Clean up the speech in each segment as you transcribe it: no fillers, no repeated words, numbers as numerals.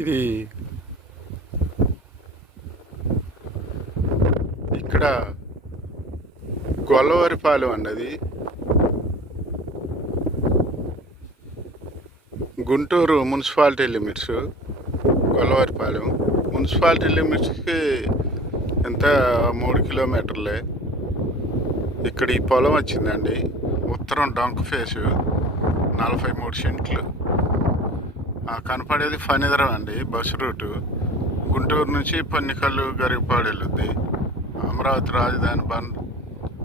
ఇది ఇక్కడ గొల్లవారిపాలెం అండి. అది గుంటూరు మున్సిపాలిటీ లిమిట్స్. గొల్లవారిపాలెం మున్సిపాలిటీ లిమిట్స్కి ఎంత 3 కిలోమీటర్లే. ఇక్కడ ఈ పొలం వచ్చిందండి. ఉత్తరం డొంక ఫేసు 43 సెంట్లు. కనపడేది ఫణిధరం అండి. బస్సు రూటు గుంటూరు నుంచి పన్నికల్లు గరికపాడు వెళ్ళుద్ది. అమరావతి రాజధాని బండ్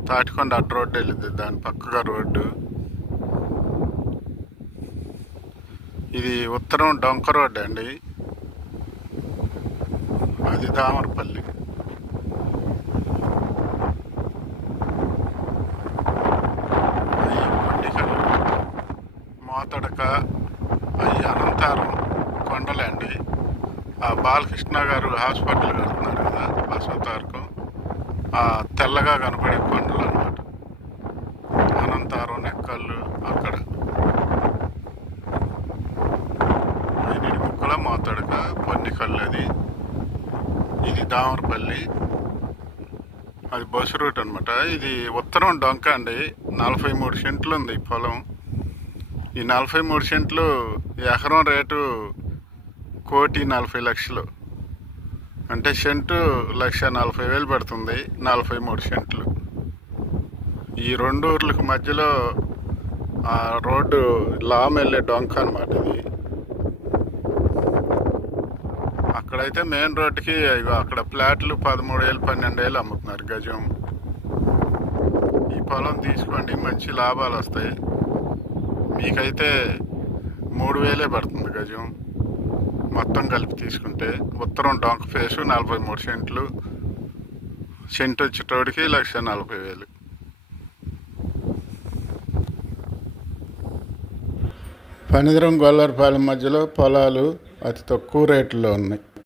తాటికొండ అడ్డ రోడ్డు వెళ్ళుద్ది, దాని పక్కగా రోడ్డు. ఇది ఉత్తరం డొంక రోడ్డు అండి. అది దామరపల్లి. పన్నికల్లు, మోతడక, అవి అనంతారం కొండలండి. బాలకృష్ణ గారు హాస్పిటల్ కడుతున్నారు కదా, బసవతారకం, తెల్లగా కనపడే కొండలు అన్నమాట. అనంతారం, నెక్కళ్ళు అక్కడ. ఐనిడి ముక్కల, మోతడక, పన్నికల్లు. అది ఇది దామరపల్లి. అది బస్సు రూట్ అనమాట. ఇది ఉత్తరం డొంక అండి. 43 సెంట్లు ఉంది ఈ పొలం. ఈ 43 సెంట్లు ఎకరం రేటు 1,40,00,000. అంటే సెంటు 1,40,000 పడుతుంది. 43 సెంట్లు. ఈ 2 ఊర్లకు మధ్యలో రోడ్డు లామ్ వెళ్ళే డొంక అనమాట ఇది. అక్కడైతే మెయిన్ రోడ్డుకి అక్కడ ప్లాట్లు 13,000 12,000 అమ్ముతున్నారు గజం. ఈ పొలం తీసుకోండి, మంచి లాభాలు వస్తాయి. మీకైతే 3,000 పడుతుంది గజం మొత్తం కలిపి తీసుకుంటే. ఉత్తరం డొంక ఫేసు 43 సెంట్లు. సెంటు వచ్చేటోడికి 1,40,000. ఫణిధరం గొల్లవారిపాలెం మధ్యలో పొలాలు అతి తక్కువ రేట్లో ఉన్నాయి.